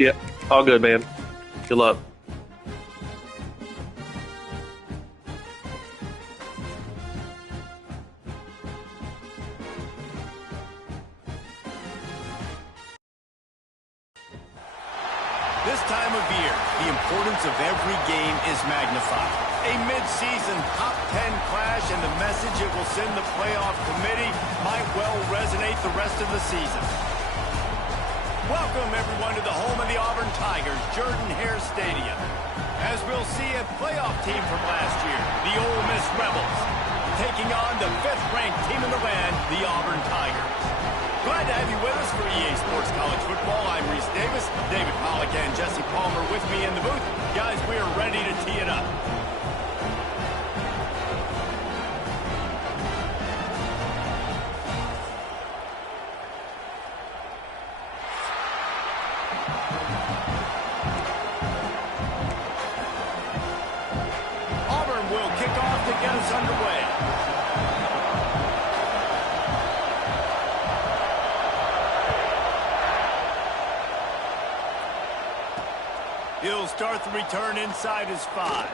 Yeah, all good, man. Good luck. This time of year, the importance of every game is magnified. A mid-season top 10 clash and the message it will send the playoff committee might well resonate the rest of the season. Welcome, everyone, to the home of the Auburn Tigers, Jordan-Hare Stadium. As we'll see a playoff team from last year, the Ole Miss Rebels, taking on the 5th-ranked team in the land, the Auburn Tigers. Glad to have you with us for EA Sports College Football. I'm Reese Davis, David Pollack, and Jesse Palmer with me in the booth. Guys, we are ready to tee it up. Auburn will kick off to get us underway. He'll start the return inside his 5.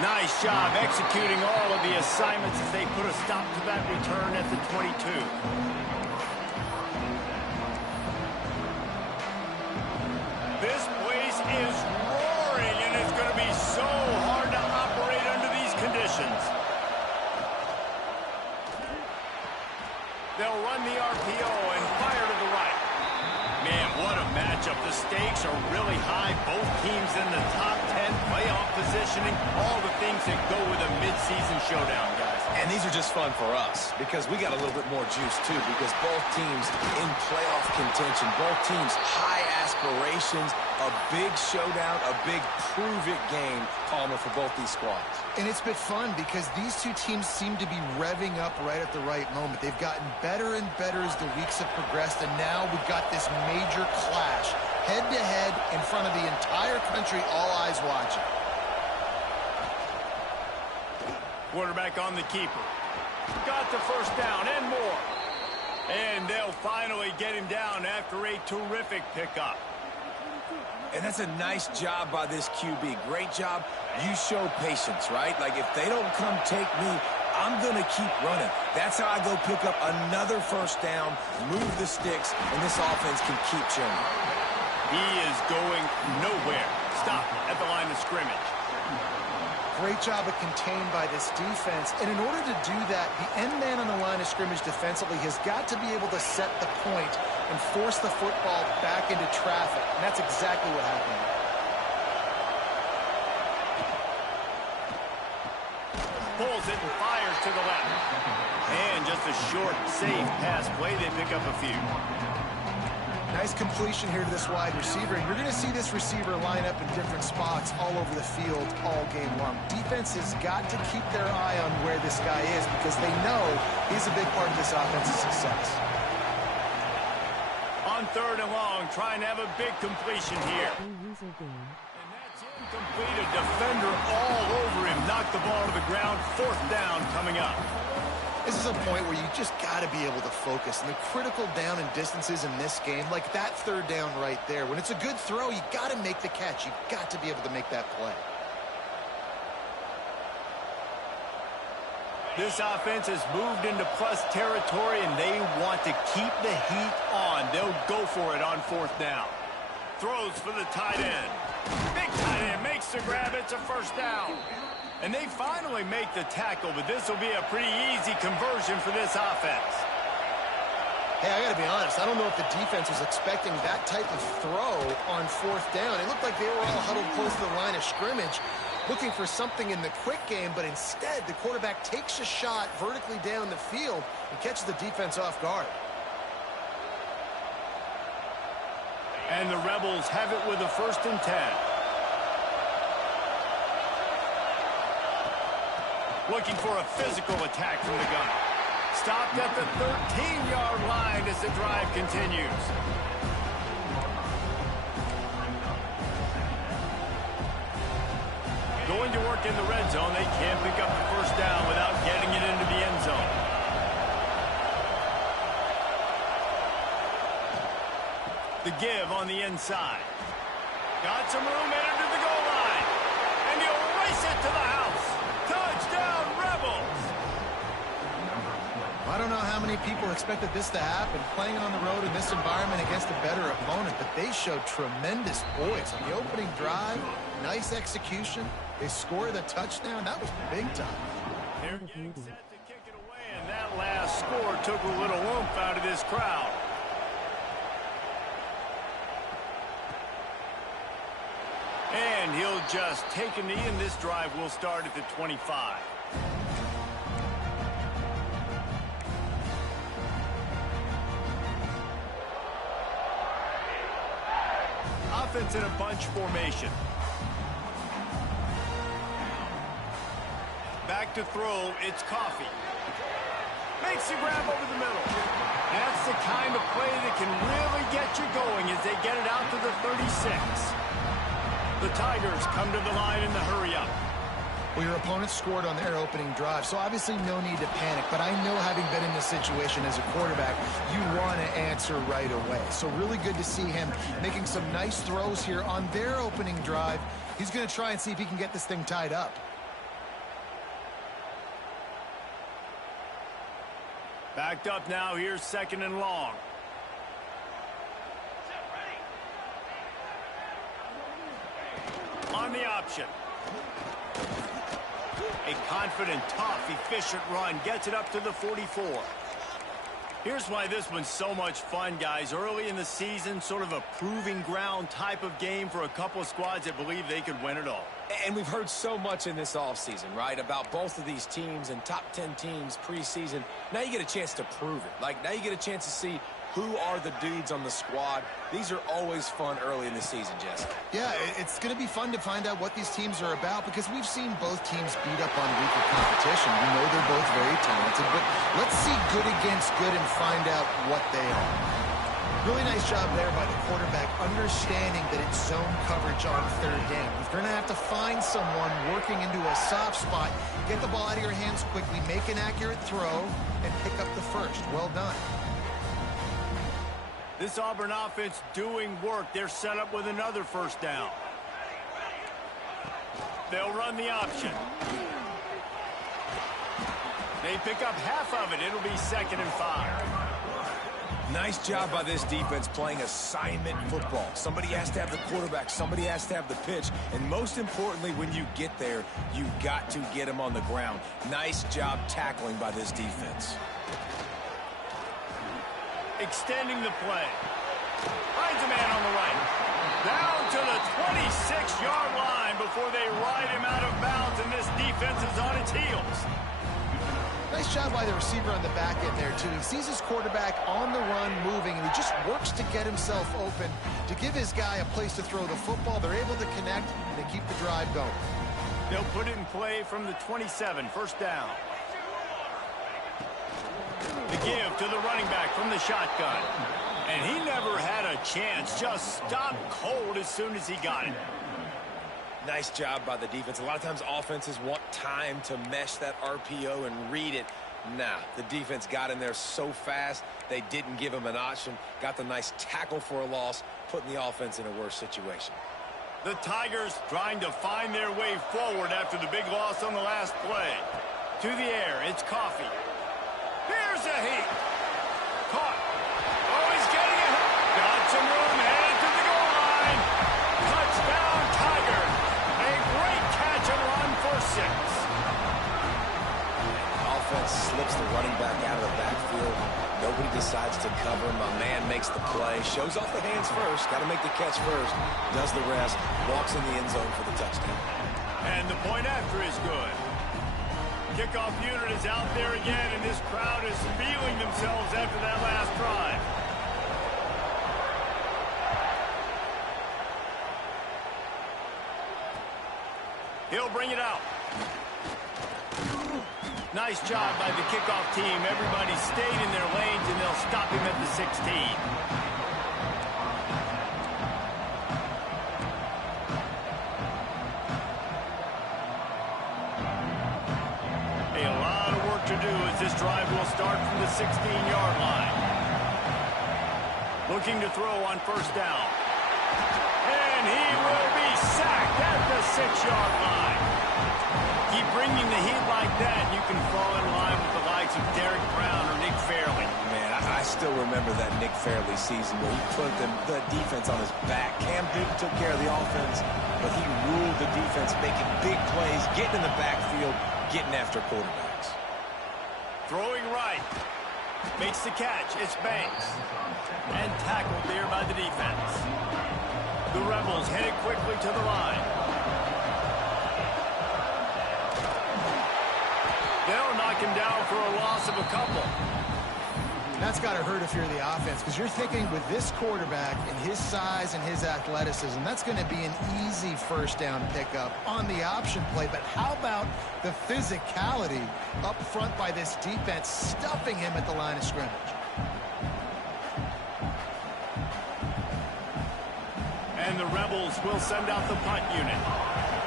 Nice job executing all of the assignments as they put a stop to that return at the 22. This place is roaring, and it's going to be so hard to operate under these conditions. They'll run the RPO and fire to the right. Man, what a matchup. The stakes are really high. Both teams in the top 10 playoff positioning. All the things that go with a midseason showdown, guys. And these are just fun for us because we got a little bit more juice, too, because both teams in playoff contention, both teams high aspirations, a big showdown, a big prove-it game, Palmer, for both these squads. And it's been fun because these two teams seem to be revving up right at the right moment. They've gotten better and better as the weeks have progressed, and now we've got this major clash, head-to-head in front of the entire country, all eyes watching. Quarterback on the keeper. Got the first down and more. And they'll finally get him down after a terrific pickup. And that's a nice job by this QB. Great job. You show patience, right? Like, if they don't come take me, I'm going to keep running. That's how I go pick up another first down, move the sticks, and this offense can keep churning. He is going nowhere. Stop at the line of scrimmage. Great job of contained by this defense. And in order to do that, the end man on the line of scrimmage defensively has got to be able to set the point and force the football back into traffic. And that's exactly what happened. Pulls it and fires to the left. And just a short, safe pass play. They pick up a few. Nice completion here to this wide receiver. And you're going to see this receiver line up in different spots all over the field all game long. Defense has got to keep their eye on where this guy is because they know he's a big part of this offense's success. On 3rd and long, trying to have a big completion here. And that's incomplete. A defender all over him. Knocked the ball to the ground. 4th down coming up. This is a point where you just got to be able to focus. And the critical down and distances in this game, like that 3rd down right there, when it's a good throw, you got to make the catch. You got to be able to make that play. This offense has moved into plus territory, and they want to keep the heat on. They'll go for it on 4th down. Throws for the tight end. Big tight end makes the grab. It's a first down. And they finally make the tackle, but this will be a pretty easy conversion for this offense. Hey, I got to be honest. I don't know if the defense was expecting that type of throw on 4th down. It looked like they were all huddled close to the line of scrimmage, looking for something in the quick game, but instead the quarterback takes a shot vertically down the field and catches the defense off guard. And the Rebels have it with a 1st and 10. Looking for a physical attack from the gun. Stopped at the 13-yard line as the drive continues. Going to work in the red zone. They can't pick up the first down without getting it into the end zone. The give on the inside. Got some room headed to the goal line. And he'll race it to the house. Touchdown, Rebels! I don't know how many people expected this to happen, playing on the road in this environment against a better opponent, but they showed tremendous poise. On the opening drive, nice execution. They scored a touchdown. That was big time. They're getting set to kick it away, and that last score took a little oomph out of this crowd. And he'll just take a knee, and this drive will start at the 25. Offense in a bunch formation. Back to throw, it's Coffee. Makes the grab over the middle. That's the kind of play that can really get you going as they get it out to the 36. The Tigers come to the line in the hurry-up. Well, your opponent scored on their opening drive, so obviously no need to panic. But I know, having been in this situation as a quarterback, you want to answer right away. So really good to see him making some nice throws here on their opening drive. He's going to try and see if he can get this thing tied up. Backed up now, here's 2nd and long. On the option. A confident, tough, efficient run gets it up to the 44. Here's why this one's so much fun, guys. Early in the season, sort of a proving ground type of game for a couple of squads that believe they could win it all. And we've heard so much in this offseason, right, about both of these teams and top 10 teams preseason. Now you get a chance to prove it. Like, now you get a chance to see who are the dudes on the squad. These are always fun early in the season, Jesse. Yeah, it's going to be fun to find out what these teams are about, because we've seen both teams beat up on weaker competition. We know they're both very talented, but let's see good against good and find out what they are. Really nice job there by the quarterback, understanding that it's zone coverage on 3rd down. You're going to have to find someone working into a soft spot, get the ball out of your hands quickly, make an accurate throw, and pick up the first. Well done. This Auburn offense doing work. They're set up with another 1st down. They'll run the option. They pick up half of it. It'll be 2nd and 5. Nice job by this defense playing assignment football. Somebody has to have the quarterback. Somebody has to have the pitch. And most importantly, when you get there, you got to get him on the ground. Nice job tackling by this defense. Extending the play. Finds a man on the right. Down to the 26-yard line before they ride him out of bounds, and this defense is on its heels. Nice job by the receiver on the back end there, too. He sees his quarterback on the run moving, and he just works to get himself open to give his guy a place to throw the football. They're able to connect, and they keep the drive going. They'll put it in play from the 27, 1st down. The give to the running back from the shotgun. And he never had a chance. Just stopped cold as soon as he got it. Nice job by the defense. A lot of times offenses want time to mesh that RPO and read it. Nah, the defense got in there so fast, they didn't give him an option. Got the nice tackle for a loss, putting the offense in a worse situation. The Tigers trying to find their way forward after the big loss on the last play. To the air, it's Coffee. Here's a heat. Caught. Oh, he's getting it. Got some room, headed to the goal line. Touchdown, Tigers. A great catch and run for 6. Offense slips the running back out of the backfield. Nobody decides to cover him. A man makes the play. Shows off the hands first. Got to make the catch first. Does the rest. Walks in the end zone for the touchdown. And the point after is good. Kickoff unit is out there again, and this crowd is feeling themselves after that last drive. He'll bring it out. Nice job by the kickoff team. Everybody stayed in their lanes, and they'll stop him at the 16. To do as this drive will start from the 16-yard line. Looking to throw on first down. And he will be sacked at the 6-yard line. Keep bringing the heat like that, and you can fall in line with the likes of Derek Brown or Nick Fairley. Man, I still remember that Nick Fairley season where he put the defense on his back. Cam Newton took care of the offense, but he ruled the defense, making big plays, getting in the backfield, getting after quarterbacks. Throwing right. Makes the catch. It's Banks. And tackled there by the defense. The Rebels headed quickly to the line. They'll knock him down for a loss of a couple. That's got to hurt if you're the offense, because you're thinking with this quarterback and his size and his athleticism, that's going to be an easy first down pickup on the option play. But how about the physicality up front by this defense, stuffing him at the line of scrimmage? And the Rebels will send out the punt unit.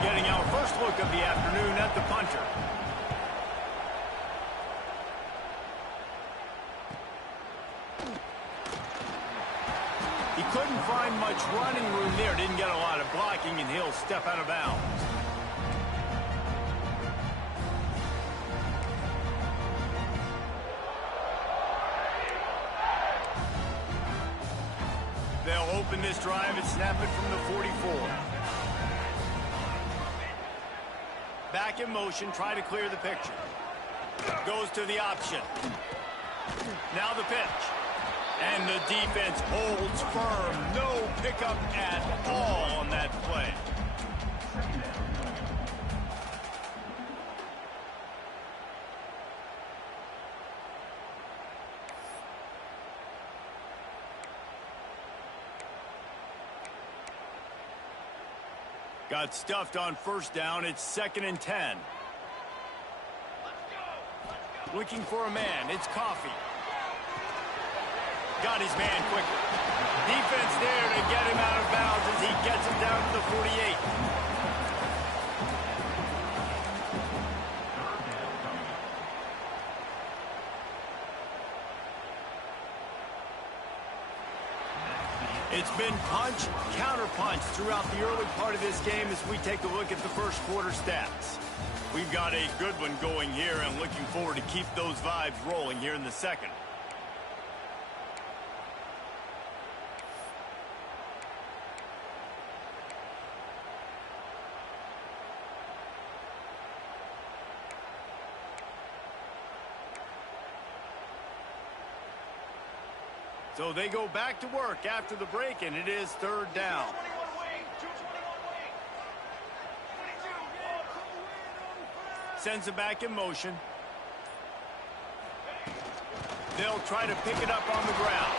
Getting our first look of the afternoon at the punter. He couldn't find much running room there. Didn't get a lot of blocking, and he'll step out of bounds. They'll open this drive and snap it from the 44. Back in motion, try to clear the picture. Goes to the option. Now the pitch. And the defense holds firm. No pickup at all on that play. Got stuffed on first down. It's 2nd and 10. Looking for a man. It's Coffee. Got his man quickly. Defense there to get him out of bounds as he gets him down to the 48. It's been punch, counter-punch throughout the early part of this game as we take a look at the first quarter stats. We've got a good one going here and looking forward to keep those vibes rolling here in the second. So they go back to work after the break, and it is 3rd down. Sends it back in motion. They'll try to pick it up on the ground.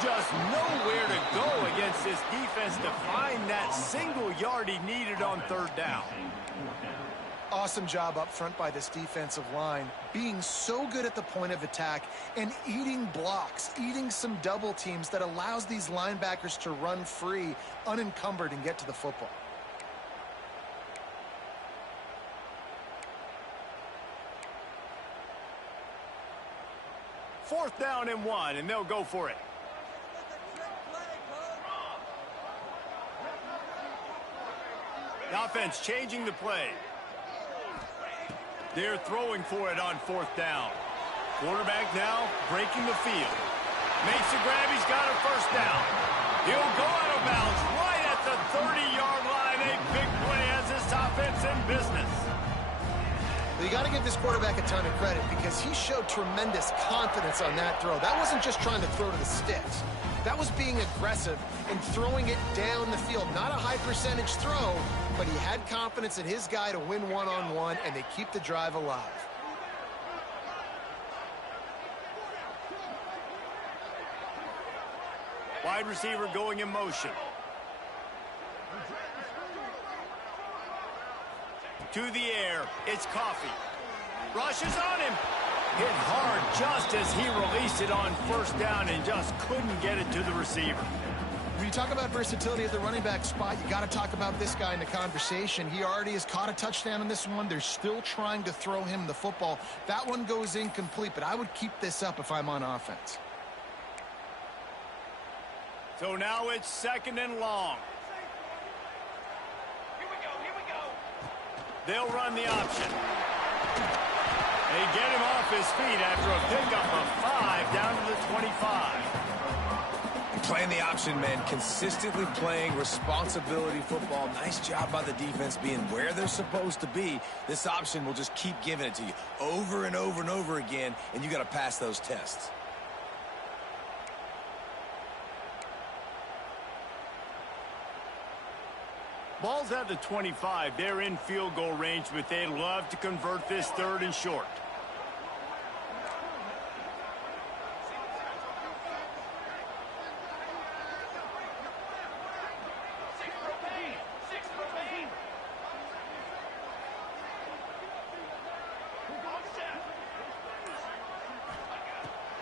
Just nowhere to go against this defense to find that single yard he needed on 3rd down. Awesome job up front by this defensive line, being so good at the point of attack and eating blocks, eating some double teams that allows these linebackers to run free, unencumbered, and get to the football. Fourth down and 1, and they'll go for it. The offense changing the play. They're throwing for it on 4th down. Quarterback now breaking the field. Makes the grab. He's got a first down. He'll go out of bounds right at the 30-yard line. A big play as this offense in business. Well, you got to give this quarterback a ton of credit because he showed tremendous confidence on that throw. That wasn't just trying to throw to the sticks. That was being aggressive and throwing it down the field. Not a high percentage throw, but he had confidence in his guy to win one-on-one, and they keep the drive alive. Wide receiver going in motion. To the air, it's Coffee. Rushes on him. Hit hard just as he released it on first down and just couldn't get it to the receiver. When you talk about versatility at the running back spot, you got to talk about this guy in the conversation. He already has caught a touchdown in this one. They're still trying to throw him the football. That one goes incomplete, but I would keep this up if I'm on offense. So now it's 2nd and long. They'll run the option. They get him off his feet after a pickup of 5 down to the 25. Playing the option, man. Consistently playing responsibility football. Nice job by the defense being where they're supposed to be. This option will just keep giving it to you over and over and over again, and you got to pass those tests. Ball's at the 25. They're in field goal range, but they'd love to convert this 3rd and short.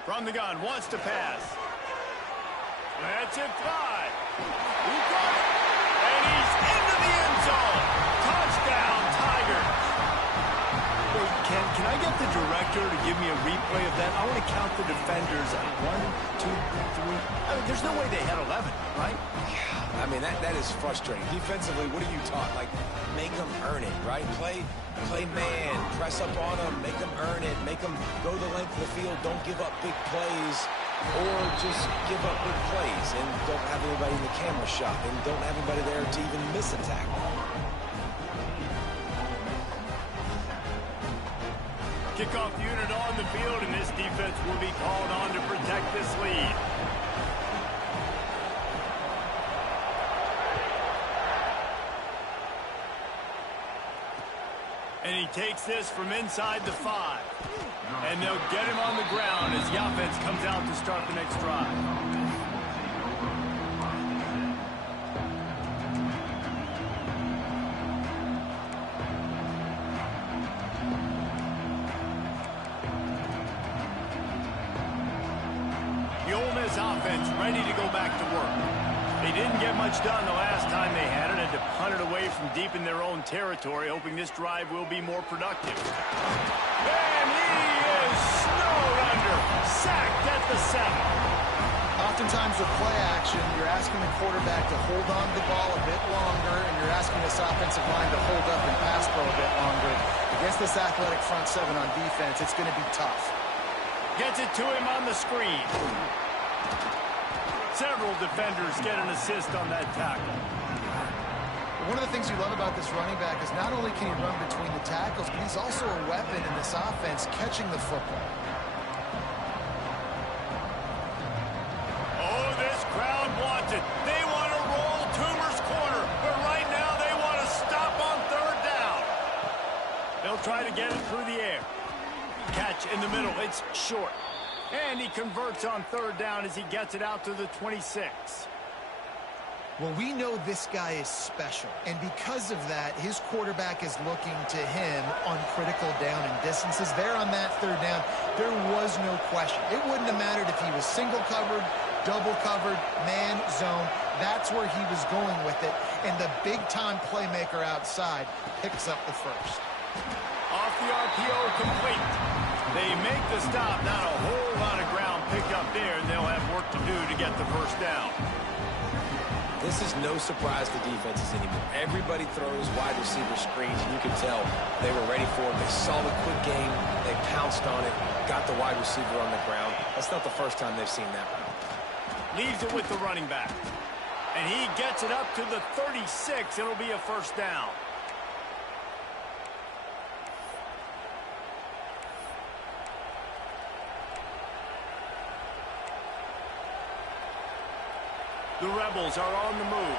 From the gun, wants to pass. That's it, fly. He got it. And he's into the end zone. Touchdown, Tigers. Wait, can I get the director to give me a replay of that? I want to count the defenders. 1, 2, 3. I mean, there's no way they had 11, right? Yeah, I mean, that is frustrating. Defensively, what are you taught? Like, make them earn it, right? Play man, press up on them, make them earn it, make them go the length of the field, don't give up big plays, or just give up big plays and don't have anybody in the camera shot and don't have anybody there to even miss a tackle. Kickoff unit on the field, and this defense will be called on to protect this lead. And he takes this from inside the 5. And they'll get him on the ground as the offense comes out to start the next drive. The Ole Miss offense ready to go back to work. They didn't get much done the last time they had it, had to punt it away from deep in their own territory, hoping this drive will be more productive. And he is snowed under, sacked at the 7. Oftentimes with play action, you're asking the quarterback to hold on to the ball a bit longer, and you're asking this offensive line to hold up and pass pro a bit longer. Against this athletic front 7 on defense, it's going to be tough. Gets it to him on the screen. Several defenders get an assist on that tackle. One of the things you love about this running back is not only can he run between the tackles, but he's also a weapon in this offense catching the football. Oh, this crowd wants it. They want to roll Toomer's corner, but right now they want to stop on 3rd down. They'll try to get it through the air. Catch in the middle. It's short. And he converts on 3rd down as he gets it out to the 26. Well, we know this guy is special, and because of that, his quarterback is looking to him on critical down and distances. There on that 3rd down, there was no question. It wouldn't have mattered if he was single covered, double covered, man, zone. That's where he was going with it, and the big-time playmaker outside picks up the first. Off the RPO, complete. They make the stop. Not a whole lot of ground picked up there, and they'll have work to do to get the first down. This is no surprise to defenses anymore. Everybody throws wide receiver screens, and you can tell they were ready for it. They saw the quick game. They pounced on it, got the wide receiver on the ground. That's not the first time they've seen that route. Leaves it with the running back. And he gets it up to the 36. It'll be a first down. The Rebels are on the move.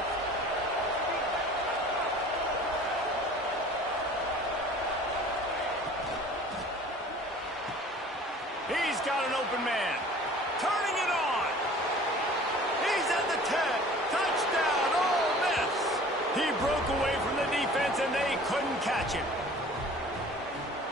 He's got an open man. Turning it on. He's at the 10. Touchdown, Ole Miss. He broke away from the defense, and they couldn't catch him.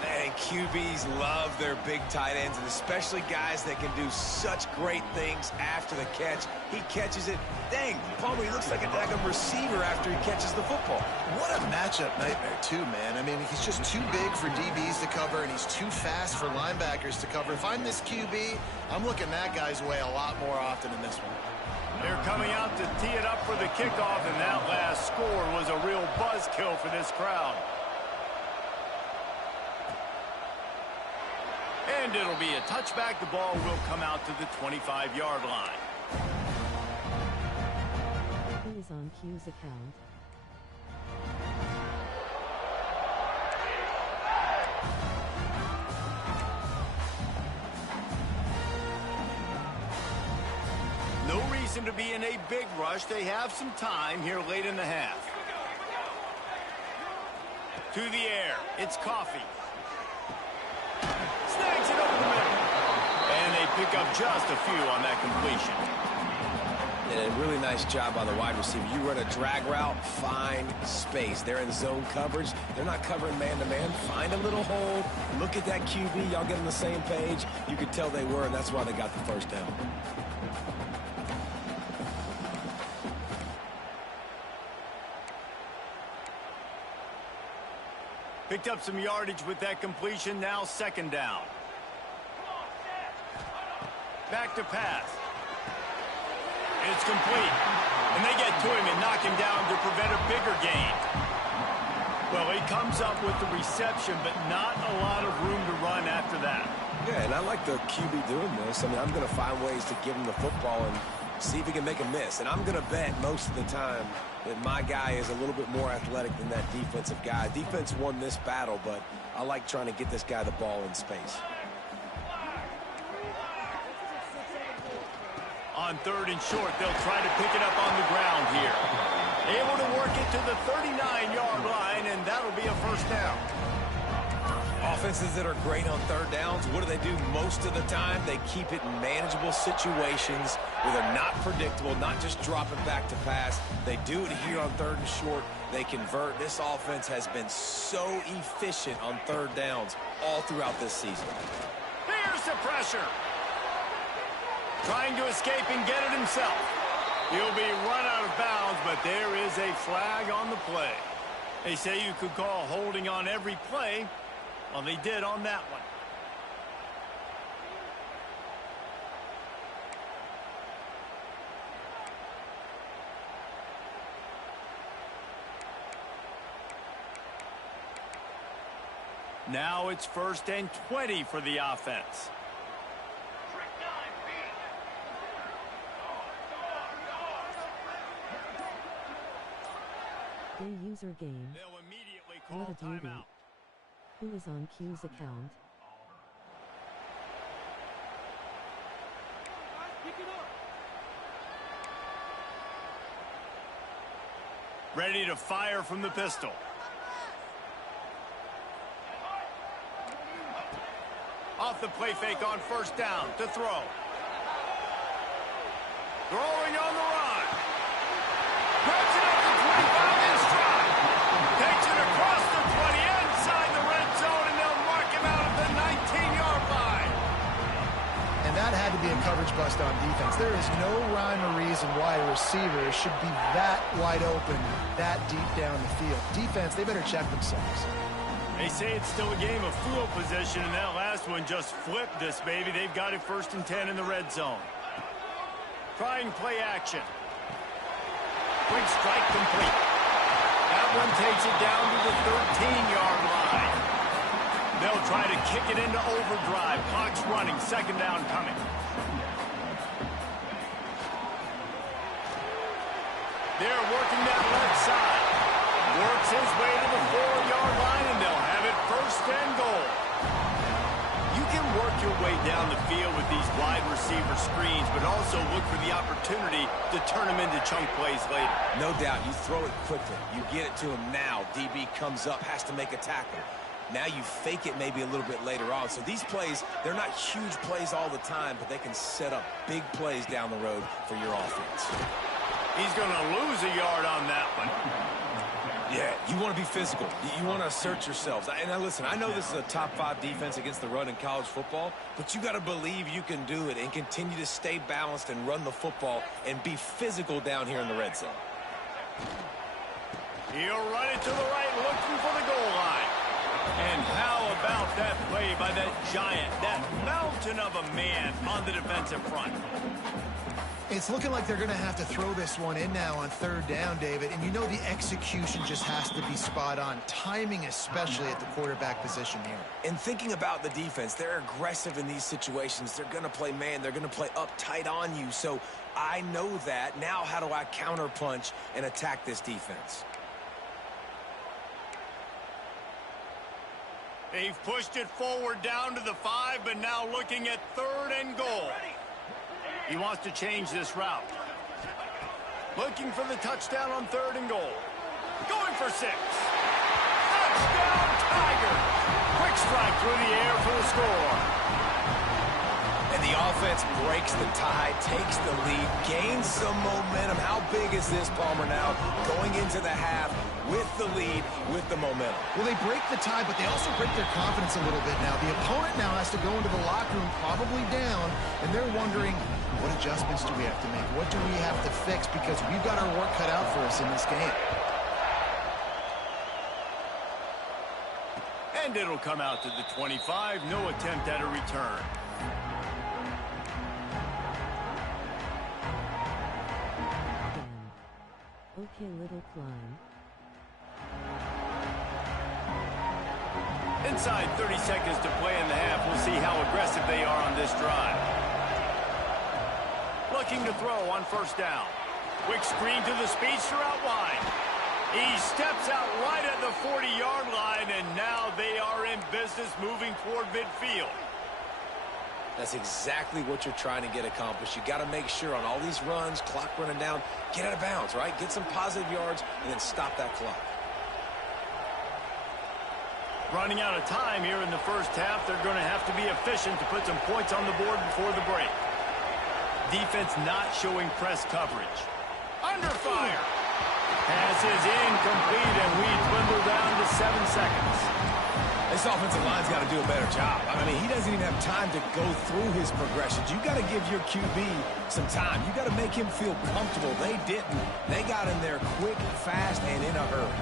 And QBs love their big tight ends, and especially guys that can do such great things after the catch. He catches it. Dang, Palmer, he looks like a daggum receiver after he catches the football. What a matchup nightmare, too, man. I mean, he's just too big for DBs to cover, and he's too fast for linebackers to cover. If I'm this QB, I'm looking that guy's way a lot more often in this one. They're coming out to tee it up for the kickoff, and that last score was a real buzzkill for this crowd. And it'll be a touchback. The ball will come out to the 25-yard line. Who is on Q's account? No reason to be in a big rush. They have some time here late in the half. To the air. It's Coffee. Snags it over the middle. And they pick up just a few on that completion. And a really nice job by the wide receiver. You run a drag route, find space. They're in zone coverage. They're not covering man-to-man. Find a little hole. Look at that QB. Y'all get on the same page. You could tell they were, and that's why they got the first down. Picked up some yardage with that completion. Now second down. Back to pass. And it's complete. And they get to him and knock him down to prevent a bigger gain. Well, he comes up with the reception, but not a lot of room to run after that. Yeah, and I like the QB doing this. I mean, I'm going to find ways to give him the football and see if he can make a miss. And I'm going to bet most of the time that my guy is a little bit more athletic than that defensive guy. Defense won this battle, but I like trying to get this guy the ball in space. On third and short, they'll try to pick it up on the ground here. Able to work it to the 39-yard line, and that'll be a first down. Offenses that are great on third downs, what do? Most of the time, they keep it in manageable situations where they're not predictable, not just dropping back to pass. They do it here on third and short. They convert. This offense has been so efficient on third downs all throughout this season. Here's the pressure. Trying to escape and get it himself. He'll be run out of bounds, but there is a flag on the play. They say you could call holding on every play. Well, they did on that one. Now it's 1st and 20 for the offense. Day user game. They'll immediately call What a duty. timeout. Who is on Q's account? Ready to fire from the pistol. Off the play fake on first down to throw. Throwing on the run. Grabs it up to 25 in stride. Takes it across the 20 inside the red zone, and they'll mark him out at the 19-yard line. And that had to be a coverage bust on defense. There is no rhyme or reason why a receiver should be that wide open, that deep down the field. Defense, they better check themselves. They say it's still a game of field position, and that last one just flipped this baby. They've got it 1st and 10 in the red zone. Trying play action. Quick strike complete. That one takes it down to the 13-yard line. They'll try to kick it into overdrive. Clock's running. Second down coming. They're working that left side. Works his way to the 4-yard line, and they'll have it 1st and goal. You can work your way down the field with these wide receiver screens, but also look for the opportunity to turn them into chunk plays later. No doubt, you throw it quickly. You get it to him now. DB comes up, has to make a tackle. Now you fake it maybe a little bit later on. So these plays, they're not huge plays all the time, but they can set up big plays down the road for your offense. He's going to lose a yard on that one. Yeah, you want to be physical. You want to assert yourselves. And listen, I know this is a top 5 defense against the run in college football, but you got to believe you can do it and continue to stay balanced and run the football and be physical down here in the red zone. He'll run it to the right, looking for the goal line. And how about that play by that giant, that mountain of a man on the defensive front? It's looking like they're going to have to throw this one in now on third down, David. And you know the execution just has to be spot on. Timing especially at the quarterback position here. And thinking about the defense, they're aggressive in these situations. They're going to play man. They're going to play up tight on you. So I know that. Now how do I counterpunch and attack this defense? They've pushed it forward down to the 5, but now looking at 3rd and goal. He wants to change this route. Looking for the touchdown on 3rd and goal. Going for 6. Touchdown, Tigers! Quick strike through the air for the score. And the offense breaks the tie, takes the lead, gains some momentum. How big is this, Palmer, now going into the half with the lead, with the momentum? Well, they break the tie, but they also break their confidence a little bit now. The opponent now has to go into the locker room probably down, and they're wondering, what adjustments do we have to make? What do we have to fix? Because we've got our work cut out for us in this game. And it'll come out to the 25. No attempt at a return. Okay, little climb. Inside 30 seconds to play in the half. We'll see how aggressive they are on this drive. Looking to throw on 1st down. Quick screen to the speedster out wide. He steps out right at the 40-yard line, and now they are in business moving toward midfield. That's exactly what you're trying to get accomplished. You got to make sure on all these runs, clock running down, get out of bounds, right? Get some positive yards, and then stop that clock. Running out of time here in the 1st half. They're going to have to be efficient to put some points on the board before the break. Defense not showing press coverage. Under fire. Pass is incomplete, and we dwindle down to 7 seconds. This offensive line's got to do a better job. I mean, he doesn't even have time to go through his progressions. You got to give your QB some time. You got to make him feel comfortable. They didn't. They got in there quick, fast, and in a hurry.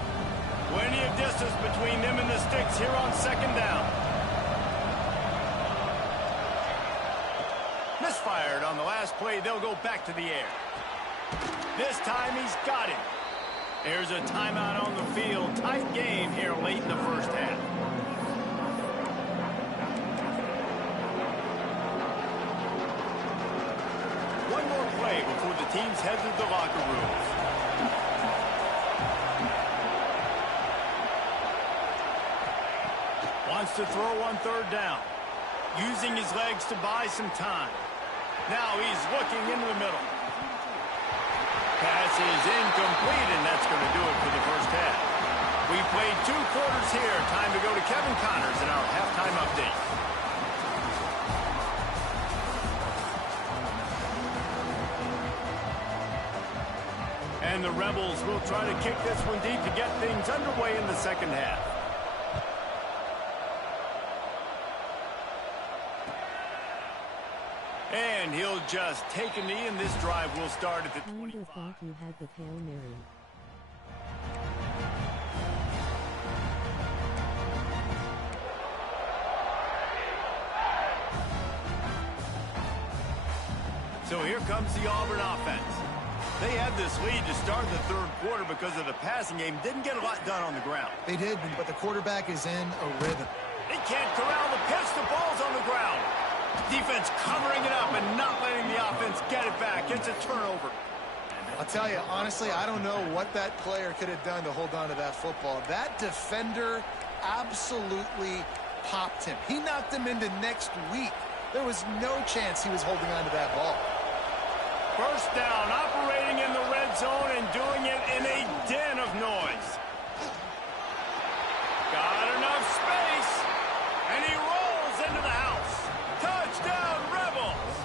Plenty of distance between them and the sticks here on 2nd down. Misfired on the last play. They'll go back to the air. This time he's got it. There's a timeout on the field. Tight game here late in the 1st half. One more play before the teams head to the locker rooms. Wants to throw on 3rd down. Using his legs to buy some time. Now he's looking into the middle. Pass is incomplete, and that's going to do it for the 1st half. We played 2 quarters here. Time to go to Kevin Connors in our halftime update. And the Rebels will try to kick this one deep to get things underway in the 2nd half. And he'll just take a knee, and this drive will start at the 25. Kinda thought you had the Hail Mary. So here comes the Auburn offense. They had this lead to start the 3rd quarter because of the passing game. Didn't get a lot done on the ground. They did, but the quarterback is in a rhythm. They can't corral the pitch. The ball's on the ground. Defense covering it up and not letting the offense get it back. It's a turnover. I'll tell you, honestly, I don't know what that player could have done to hold on to that football. That defender absolutely popped him. He knocked him into next week. There was no chance he was holding on to that ball. 1st down, operating in the red zone and doing it in a den of noise. Got enough space, and he rolls into the house. Touchdown, Rebels!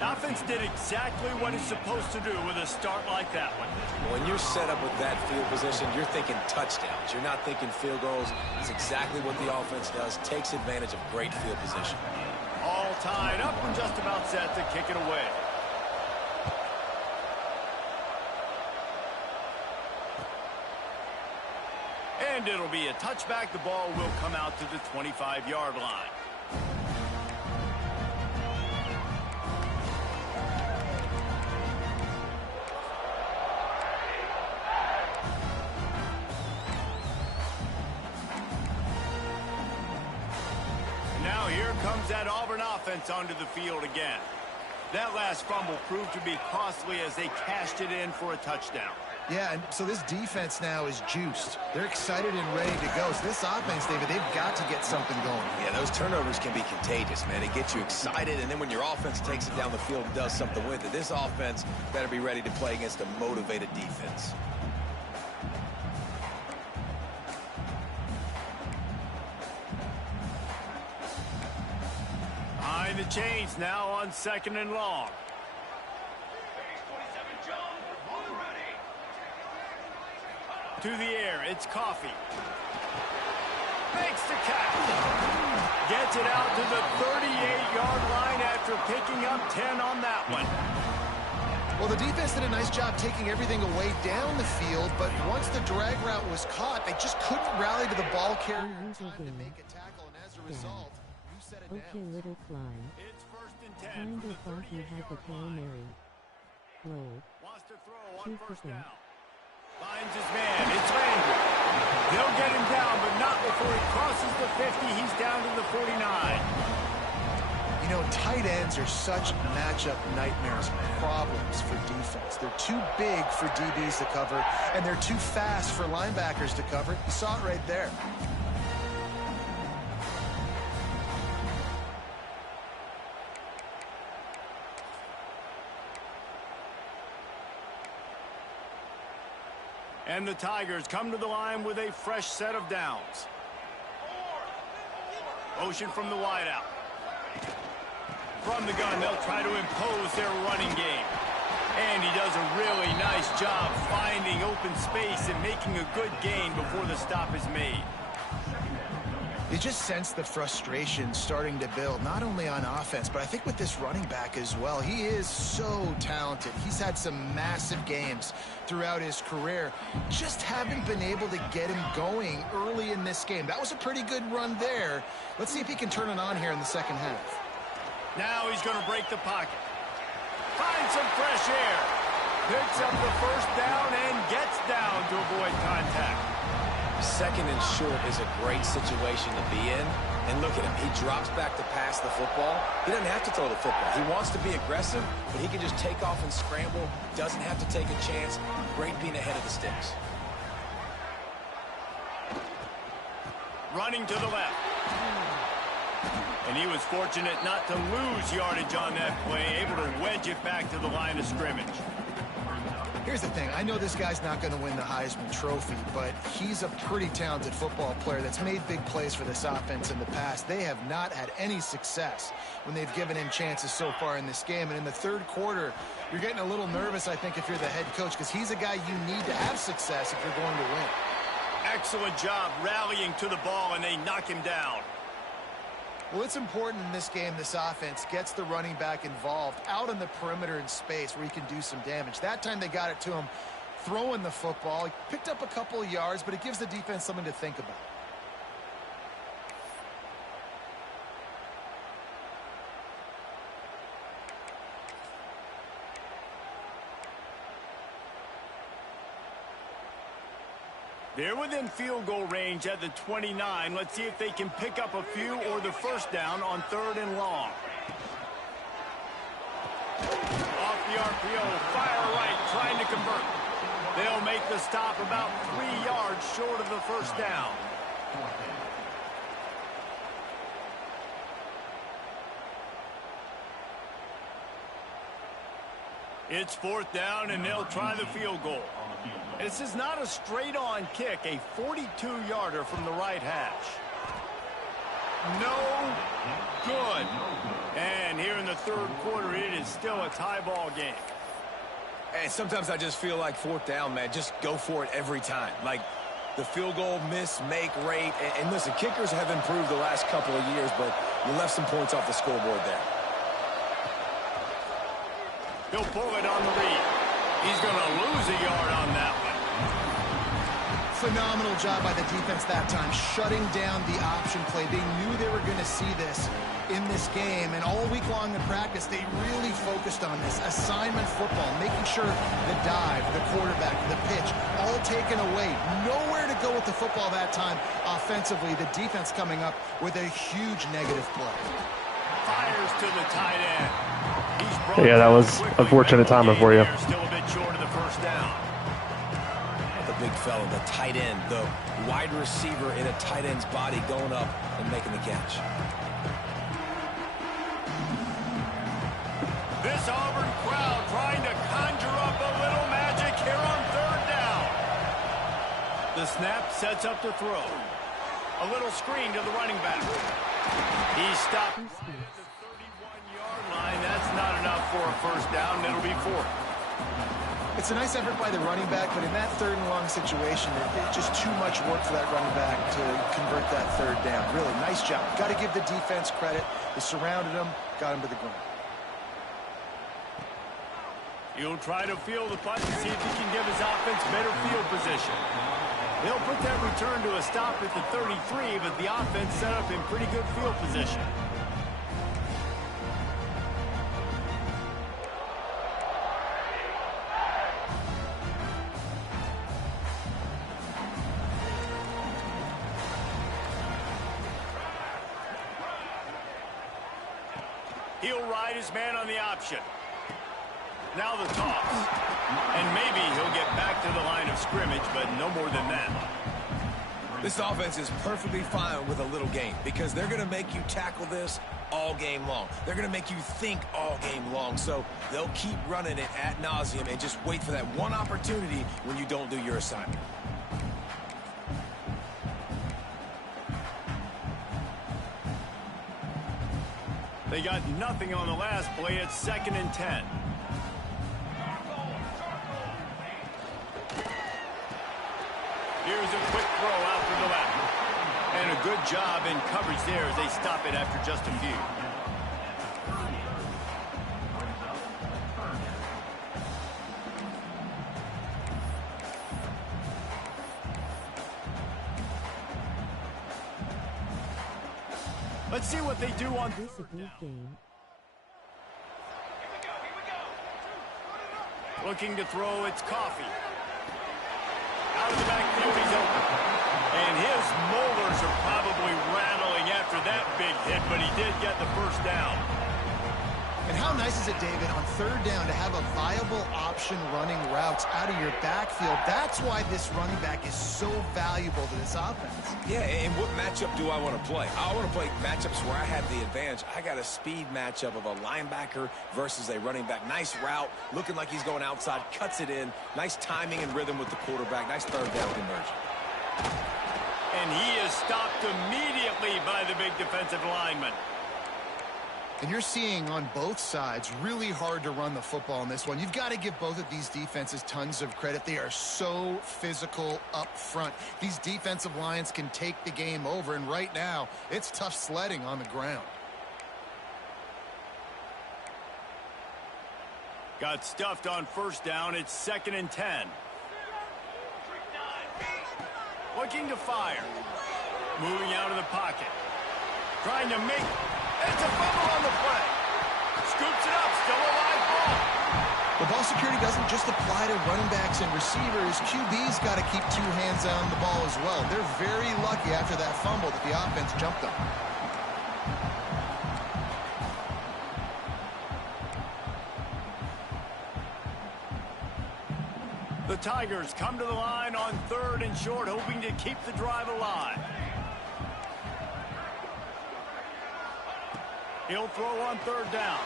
The offense did exactly what it's supposed to do with a start like that one. When you're set up with that field position, you're thinking touchdowns. You're not thinking field goals. It's exactly what the offense does. Takes advantage of great field position. All tied up and just about set to kick it away. And it'll be a touchback. The ball will come out to the 25-yard line. comes that Auburn offense onto the field again. That last fumble proved to be costly as they cashed it in for a touchdown. Yeah, and so this defense now is juiced. They're excited and ready to go. So this offense, David, they've got to get something going. Yeah, those turnovers can be contagious, man. It gets you excited, and then when your offense takes it down the field and does something with it, this offense better be ready to play against a motivated defense. Behind the chains now on 2nd and long. To the air, it's Coffee. Makes the catch. Gets it out to the 38-yard line after picking up 10 on that one. Well, the defense did a nice job taking everything away down the field, but once the drag route was caught, they just couldn't rally to the ball carrier in time to make a tackle, and as a result, you set it Okay, down. little climb. It's 1st and 10 Kind from the of thought you 38 had the Hail Mary. Load. Wants to throw on Two 1st for them. down. Finds his man. It's Landry. They'll get him down, but not before he crosses the 50. He's down to the 49. You know, tight ends are such matchup nightmares and problems for defense. They're too big for DBs to cover, and they're too fast for linebackers to cover. You saw it right there. And the Tigers come to the line with a fresh set of downs. Motion from the wideout. From the gun, they'll try to impose their running game. And he does a really nice job finding open space and making a good gain before the stop is made. You just sense the frustration starting to build, not only on offense, but I think with this running back as well. He is so talented. He's had some massive games throughout his career. Just haven't been able to get him going early in this game. That was a pretty good run there. Let's see if he can turn it on here in the second half. Now he's going to break the pocket. Finds some fresh air. Picks up the 1st down and gets down to avoid contact. 2nd and short is a great situation to be in. And look at him. He drops back to pass the football. He doesn't have to throw the football. He wants to be aggressive, but he can just take off and scramble. Doesn't have to take a chance. Great being ahead of the sticks. Running to the left. And he was fortunate not to lose yardage on that play, able to wedge it back to the line of scrimmage. Here's the thing. I know this guy's not going to win the Heisman Trophy, but he's a pretty talented football player that's made big plays for this offense in the past. They have not had any success when they've given him chances so far in this game. And in the 3rd quarter, you're getting a little nervous, I think, if you're the head coach, because he's a guy you need to have success if you're going to win. Excellent job rallying to the ball, and they knock him down. Well, it's important in this game this offense gets the running back involved out on the perimeter in space where he can do some damage. That time they got it to him throwing the football. He picked up a couple of yards, but it gives the defense something to think about. They're within field goal range at the 29. Let's see if they can pick up a few or the 1st down on 3rd and long. Off the RPO, fire right, trying to convert. They'll make the stop about 3 yards short of the 1st down. It's 4th down, and they'll try the field goal. This is not a straight-on kick, a 42-yarder from the right hash. No good. And here in the 3rd quarter, it is still a tie ball game. And sometimes I just feel like 4th down, man, just go for it every time. Like the field goal miss-make rate. And listen, kickers have improved the last couple of years, but you left some points off the scoreboard there. He'll pull it on the read. He's going to lose a yard on that one. Phenomenal job by the defense that time, shutting down the option play. They knew they were going to see this in this game, and all week long in practice, they really focused on this assignment football, making sure the dive, the quarterback, the pitch, all taken away. Nowhere to to go with the football that time offensively. The defense coming up with a huge negative play. Fires to the tight end. Yeah, that was unfortunate timing for you. Still a bit short of the first down. The big fella, the tight end, the wide receiver in a tight end's body going up and making the catch. This Auburn crowd trying to conjure up a little magic here on third down. The snap sets up the throw. A little screen to the running back. He stopped at the 31-yard line. That's not enough for a first down. It'll be fourth. It's a nice effort by the running back, but in that third and long situation, it's just too much work for that running back to convert that third down. Really, nice job. Got to give the defense credit. They surrounded him, got him to the ground. He'll try to field the punt and see if he can give his offense better field position. They'll put that return to a stop at the 33, but the offense set up in pretty good field position. He'll ride his man on the option. Now the toss. And maybe he'll get back to the line of scrimmage, but no more than that. This offense is perfectly fine with a little game because they're going to make you tackle this all game long. They're going to make you think all game long. So they'll keep running it ad nauseum and just wait for that one opportunity when you don't do your assignment. They got nothing on the last play. It's 2nd and 10. Here's a quick throw out to the left. And a good job in coverage there as they stop it after just a few. Let's see what they do on This is a good game. Looking to throw, it's Coffee. Out of the backfield, he's open. And his molars are probably rattling after that big hit, but he did get the first down. And how nice is it, David, on third down to have a viable option running routes out of your backfield? That's why this running back is so valuable to this offense. Yeah, and what matchup do I want to play? I want to play matchups where I have the advantage. I got a speed matchup of a linebacker versus a running back. Nice route, looking like he's going outside, cuts it in. Nice timing and rhythm with the quarterback. Nice third down conversion. And he is stopped immediately by the big defensive lineman. And you're seeing on both sides really hard to run the football in this one. You've got to give both of these defenses tons of credit. They are so physical up front. These defensive lines can take the game over, and right now it's tough sledding on the ground. Got stuffed on first down. It's 2nd and 10. Looking to fire. Moving out of the pocket. Trying to make... It's a fumble on the play. Scoops it up. Still a live ball. The ball security doesn't just apply to running backs and receivers. QB's got to keep two hands on the ball as well. They're very lucky after that fumble that the offense jumped on. The Tigers come to the line on 3rd and short, hoping to keep the drive alive. He'll throw on 3rd down.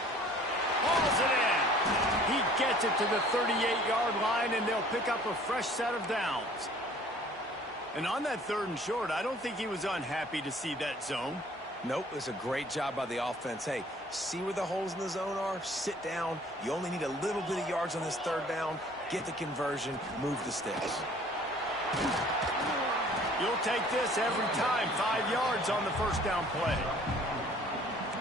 Hauls it in. He gets it to the 38-yard line, and they'll pick up a fresh set of downs. And on that 3rd and short, I don't think he was unhappy to see that zone. Nope, it's a great job by the offense. Hey, see where the holes in the zone are? Sit down. You only need a little bit of yards on this 3rd down. Get the conversion. Move the sticks. You'll take this every time. 5 yards on the first down play.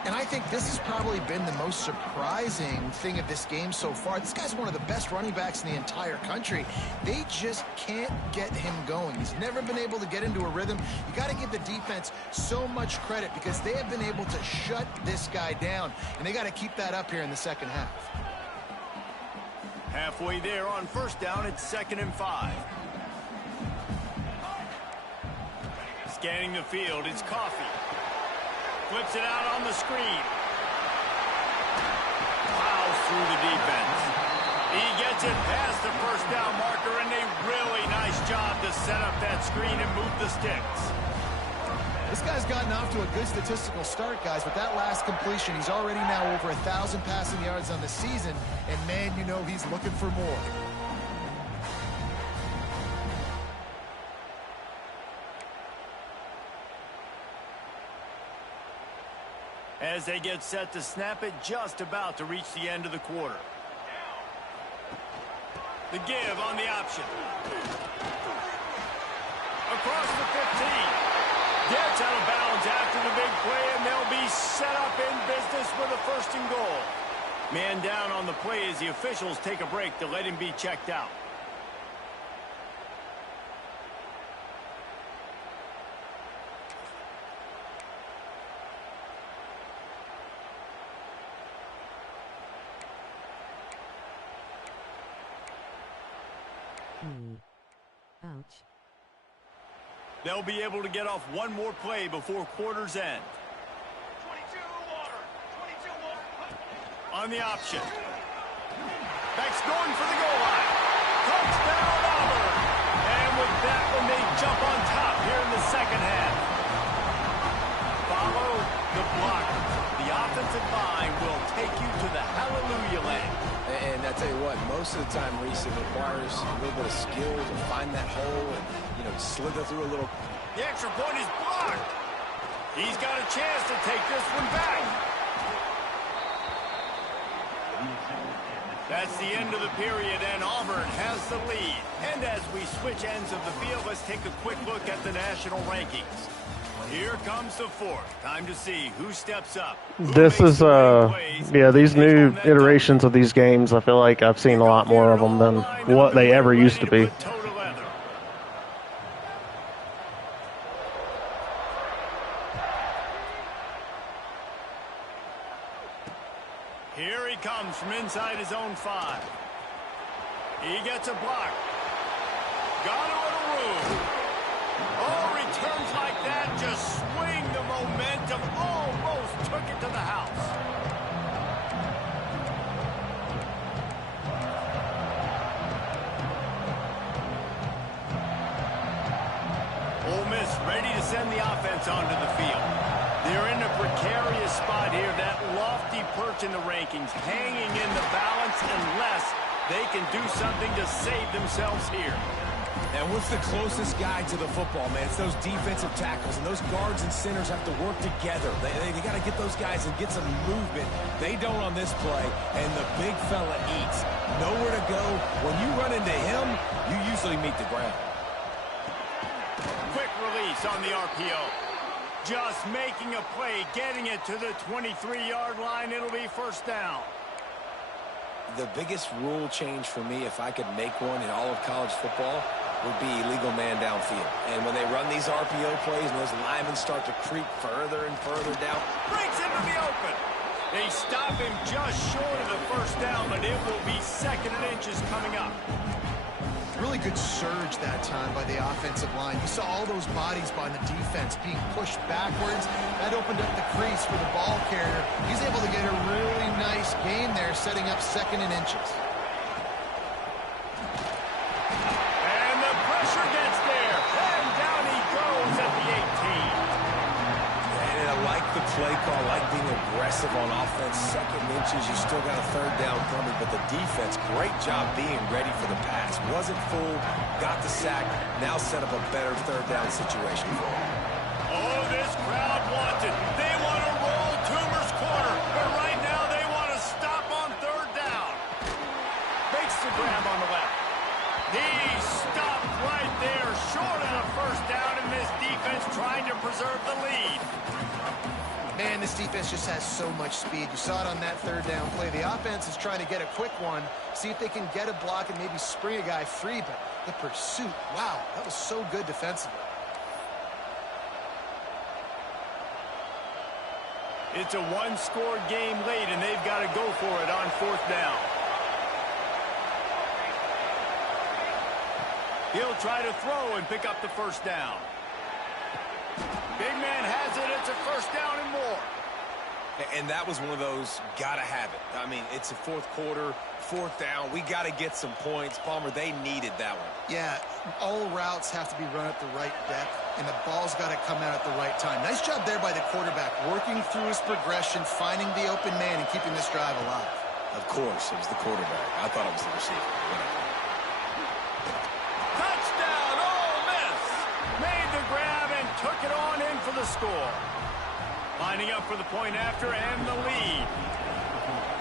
And I think this has probably been the most surprising thing of this game so far. This guy's one of the best running backs in the entire country. They just can't get him going. He's never been able to get into a rhythm. You got to give the defense so much credit because they have been able to shut this guy down, and they got to keep that up here in the second half. Halfway there on first down, it's 2nd and 5. Scanning the field, it's Coffee. Flips it out on the screen. Plows through the defense. He gets it past the first down marker, and a really nice job to set up that screen and move the sticks. This guy's gotten off to a good statistical start, guys. With that last completion, he's already now over 1,000 passing yards on the season, and man, you know he's looking for more. As they get set to snap it, just about to reach the end of the quarter. The give on the option. Across the 15. Gets out of bounds after the big play, and they'll be set up in business with a 1st and goal. Man down on the play as the officials take a break to let him be checked out. Ouch. They'll be able to get off one more play before quarter's end. 22 water. 22 water. On the option. Beck's going for the goal line. Touchdown, Auburn. And with that one, they jump on top here in the second half. Follow the blocker. The offensive line will take you to the hallelujah land. And I tell you what, most of the time, Reese, it requires a little bit of skill to find that hole and, you know, slither through a little. The extra point is blocked. He's got a chance to take this one back. That's the end of the period, and Auburn has the lead. And as we switch ends of the field, let's take a quick look at the national rankings. Here comes the fourth. Time to see who steps up. This is, yeah, these new iterations of these games, I feel like I've seen a lot more of them than what they ever used to be. Here he comes from inside his own 5. He gets a block. Got a little room. Oh, returns like that just swing the momentum. Almost took it to the house. Ole Miss ready to send the offense onto the field. They're in a precarious spot here. That lofty perch in the rankings, hanging in the balance unless they can do something to save themselves here. And what's the closest guy to the football, man? It's those defensive tackles, and those guards and centers have to work together. They got to get those guys and get some movement. They don't on this play, and the big fella eats. Nowhere to go. When you run into him, you usually meet the ground. Quick release on the RPO. Just making a play, getting it to the 23-yard line. It'll be 1st down. The biggest rule change for me, if I could make one in all of college football, would be illegal man downfield. And when they run these RPO plays and those linemen start to creep further and further down. Breaks into the open. They stop him just short of the 1st down, but it will be 2nd and inches coming up. Really good surge that time by the offensive line. You saw all those bodies by the defense being pushed backwards. That opened up the crease for the ball carrier. He's able to get a really nice gain there, setting up 2nd and inches. And the pressure gets there. And down he goes at the 18. And I like the play call, I like being aggressive on offense. 2nd and inches, you still got a 3rd down coming, but the defense, great job being ready for the pass. Wasn't fooled, got the sack, now set up a better 3rd down situation for him. Oh, this crowd wants it. They want to roll Toomer's corner, but right now they want to stop on 3rd down. Makes the grab on the left. He stopped right there, short of the 1st down, and this defense trying to preserve the lead. Man, this defense just has so much speed. You saw it on that 3rd down play. The offense is trying to get a quick one, see if they can get a block and maybe spring a guy free, but the pursuit, wow, that was so good defensively. It's a 1-score game late, and they've got to go for it on 4th down. He'll try to throw and pick up the 1st down. Big man has it. It's a first down and more. And that was one of those gotta have it. I mean, it's a fourth quarter, fourth down. We got to get some points. Palmer, they needed that one. Yeah, all routes have to be run at the right depth, and the ball's got to come out at the right time. Nice job there by the quarterback, working through his progression, finding the open man, and keeping this drive alive. Of course, it was the quarterback. I thought it was the receiver. Touchdown, Ole Miss! Made the grab and took it on in for the score. Lining up for the point after and the lead.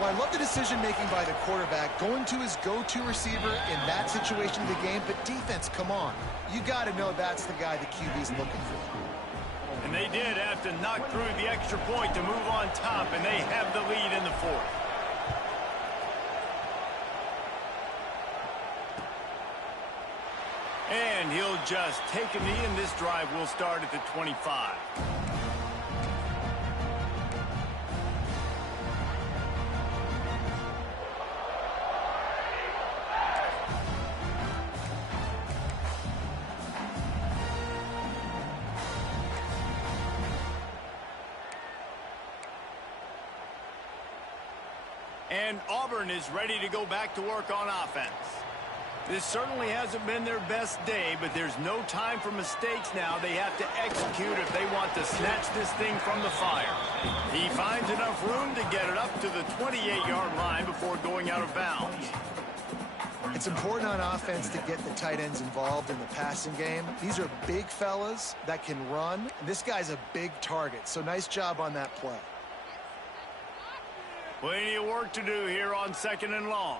Well, I love the decision-making by the quarterback, going to his go-to receiver in that situation of the game, but defense, come on. You got to know that's the guy the QB's looking for. And they did have to knock through the extra point to move on top, and they have the lead in the fourth. And he'll just take a knee, and this drive will start at the 25. And Auburn is ready to go back to work on offense. This certainly hasn't been their best day, but there's no time for mistakes now. They have to execute if they want to snatch this thing from the fire. He finds enough room to get it up to the 28-yard line before going out of bounds. It's important on offense to get the tight ends involved in the passing game. These are big fellas that can run. This guy's a big target, so nice job on that play. Plenty of work to do here on 2nd and long.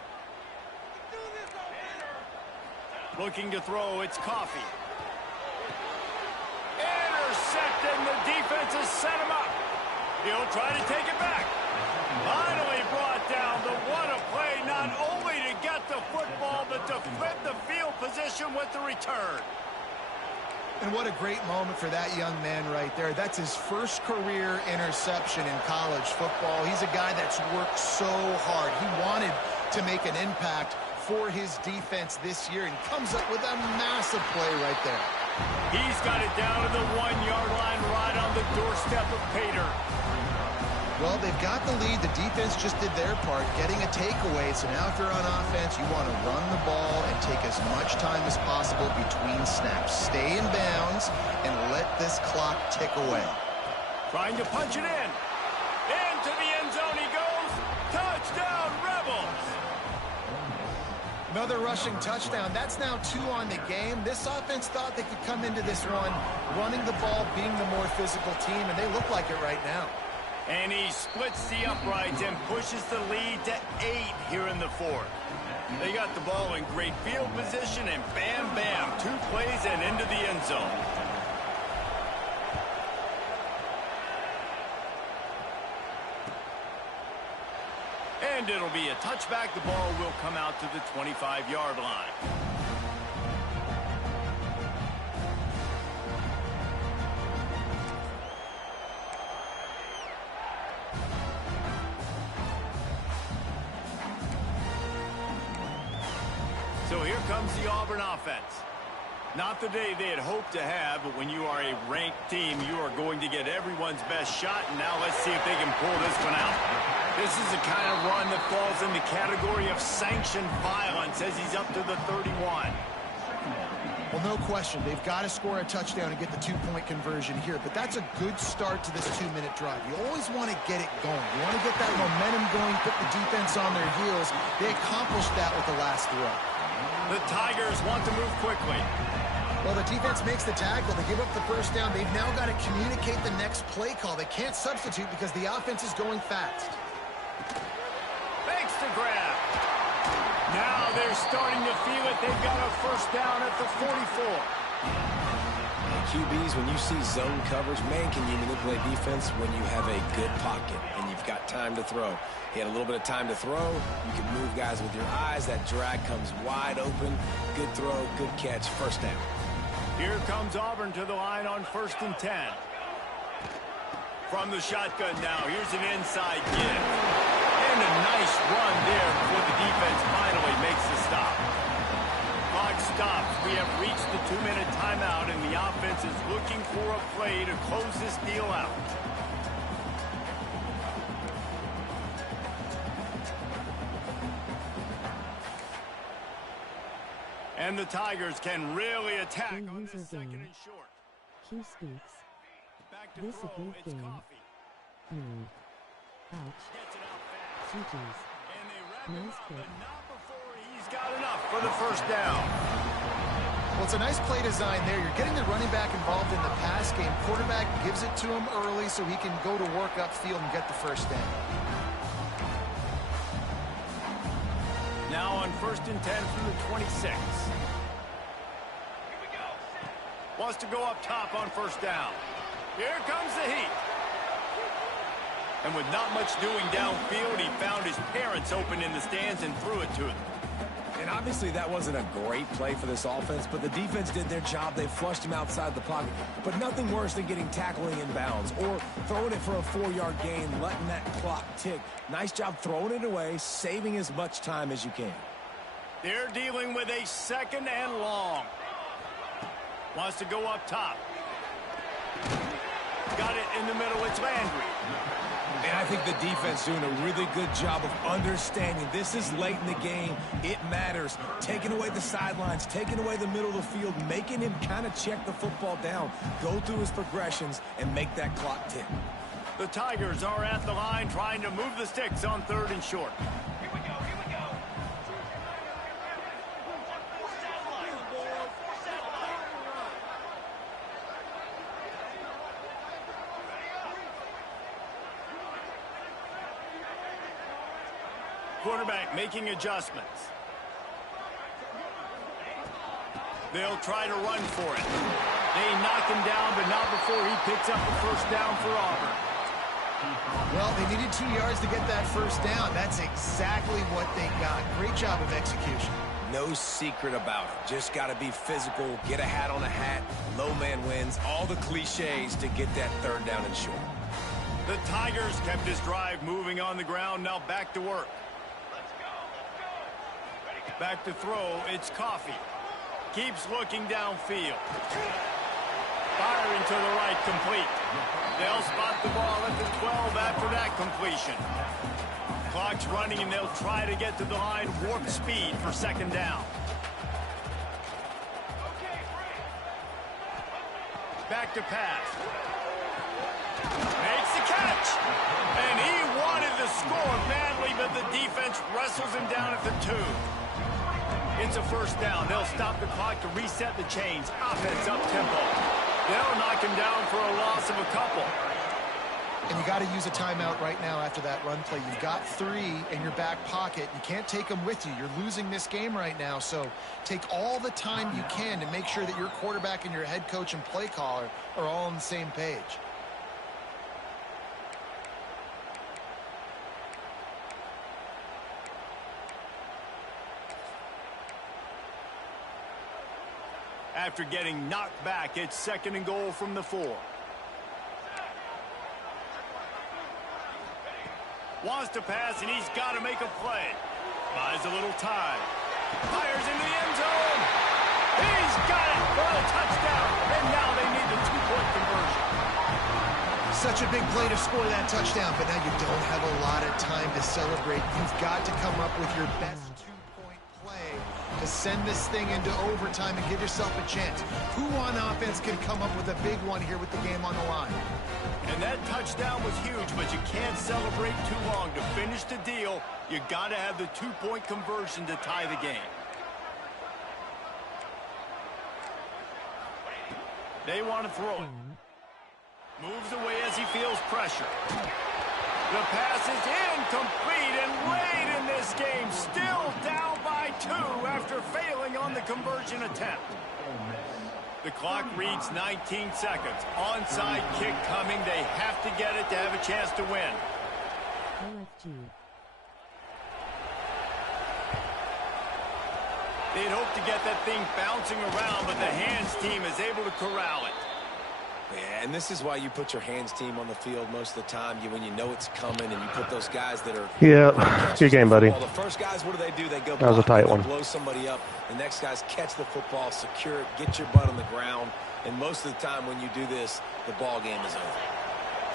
Looking to throw, it's Coffee. Intercepted, and the defense has set him up. He'll try to take it back. Finally brought down. The what a play, not only to get the football, but to flip the field position with the return. And what a great moment for that young man right there. That's his first career interception in college football. He's a guy that's worked so hard. He wanted to make an impact for his defense this year and comes up with a massive play right there. He's got it down to the 1-yard line right on the doorstep of Pater. Well, they've got the lead. The defense just did their part, getting a takeaway. So now if you're on offense, you want to run the ball and take as much time as possible between snaps. Stay in bounds and let this clock tick away. Trying to punch it in. Into the end zone he goes. Touchdown, Rebels! Another rushing touchdown. That's now 2 on the game. This offense thought they could come into this one running the ball, being the more physical team, and they look like it right now. And he splits the uprights and pushes the lead to 8 here in the fourth. They got the ball in great field position, and bam, bam, 2 plays and into the end zone. And it'll be a touchback. The ball will come out to the 25-yard line. So here comes the Auburn offense. Not the day they had hoped to have, but when you are a ranked team, you are going to get everyone's best shot. And now let's see if they can pull this one out. This is the kind of run that falls in the category of sanctioned violence as he's up to the 31. Well, no question. They've got to score a touchdown and get the 2-point conversion here. But that's a good start to this 2-minute drive. You always want to get it going. You want to get that momentum going, put the defense on their heels. They accomplished that with the last throw. The Tigers want to move quickly. Well, the defense makes the tackle. They give up the first down. They've now got to communicate the next play call. They can't substitute because the offense is going fast. Thanks to grab. Now they're starting to feel it. They've got a first down at the 44. And QBs, when you see zone coverage, man, can you manipulate defense when you have a good pocket and you've got time to throw. He had a little bit of time to throw. You can move guys with your eyes. That drag comes wide open. Good throw, good catch, first down. Here comes Auburn to the line on 1st and 10. From the shotgun now, here's an inside give. And a nice run there before the defense finally makes the stop. Clock stops. We have reached the 2-minute timeout, and the offense defense is looking for a play to close this deal out. And the Tigers can really attack on this second and short. Q speaks. Back to This a throw, good it's game. Coffee. Mood. Ouch. Gets it out fast. GG's. And they wrap him Nice up, kick. but not before he's got enough for the first down. Well, it's a nice play design there. You're getting the running back involved in the pass game. Quarterback gives it to him early so he can go to work upfield and get the first down. Now on 1st and 10 from the 26. Wants to go up top on first down. Here comes the heat. And with not much doing downfield, he found his parents open in the stands and threw it to them. And obviously that wasn't a great play for this offense, but the defense did their job. They flushed him outside the pocket. But nothing worse than getting tackling in bounds or throwing it for a 4-yard gain, letting that clock tick. Nice job throwing it away, saving as much time as you can. They're dealing with a 2nd and long. Wants to go up top. Got it in the middle. It's Landry. And I think the defense doing a really good job of understanding this is late in the game. It matters. Taking away the sidelines, taking away the middle of the field, making him kind of check the football down, go through his progressions, and make that clock tick. The Tigers are at the line trying to move the sticks on 3rd and short. Here we go, here we go. Quarterback making adjustments. They'll try to run for it. They knock him down, but not before he picks up the first down for Auburn. Well, they needed 2 yards to get that first down. That's exactly what they got. Great job of execution. No secret about it. Just got to be physical, get a hat on a hat, low man wins, all the cliches to get that 3rd down and short. The Tigers kept his drive moving on the ground. Now back to work. Back to throw, it's Coffee. Keeps looking downfield. Firing to the right, complete. They'll spot the ball at the 12 after that completion. Clock's running and they'll try to get to the line, warp speed for 2nd down. Back to pass. Makes the catch. And he wanted to score badly, but the defense wrestles him down at the 2. It's a first down. They'll stop the clock to reset the chains. Offense up-tempo. They'll knock him down for a loss of a couple. And you got to use a timeout right now after that run play. You've got 3 in your back pocket. You can't take them with you. You're losing this game right now, so take all the time you can to make sure that your quarterback and your head coach and play caller are all on the same page. After getting knocked back, it's 2nd and goal from the 4. Wants to pass, and he's got to make a play. Buys a little time. Fires into the end zone. He's got it for a touchdown. And now they need the 2-point conversion. Such a big play to score that touchdown, but now you don't have a lot of time to celebrate. You've got to come up with your best 2-point play to send this thing into overtime and give yourself a chance. Who on offense can come up with a big one here with the game on the line? And that touchdown was huge, but you can't celebrate too long. To finish the deal, you got to have the 2-point conversion to tie the game. They want to throw it. Moves away as he feels pressure. The pass is incomplete, and late in this game, still down by 2 after failing on the conversion attempt. The clock reads 19 seconds. Onside kick coming. They have to get it to have a chance to win. OFG. They'd hope to get that thing bouncing around, but the hands team is able to corral it. Yeah, and this is why you put your hands team on the field most of the time. When you know it's coming, and you put those guys that are good game, buddy. the first guys, what do? They go that was a tight one. Blow somebody up. The next guys catch the football, secure it, get your butt on the ground. And most of the time when you do this, the ball game is over.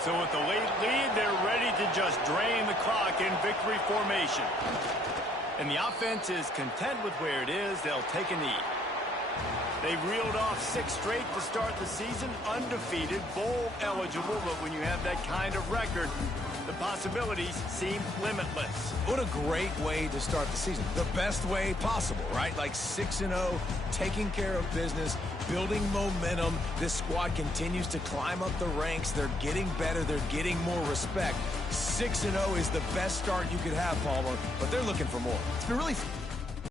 So with the late lead, they're ready to just drain the clock in victory formation. And the offense is content with where it is. They'll take a knee. They reeled off 6 straight to start the season, undefeated, bowl eligible, but when you have that kind of record, the possibilities seem limitless. What a great way to start the season. The best way possible, right? Like 6-0, taking care of business, building momentum. This squad continues to climb up the ranks. They're getting better. They're getting more respect. 6-0 is the best start you could have, Palmer, but they're looking for more. It's been really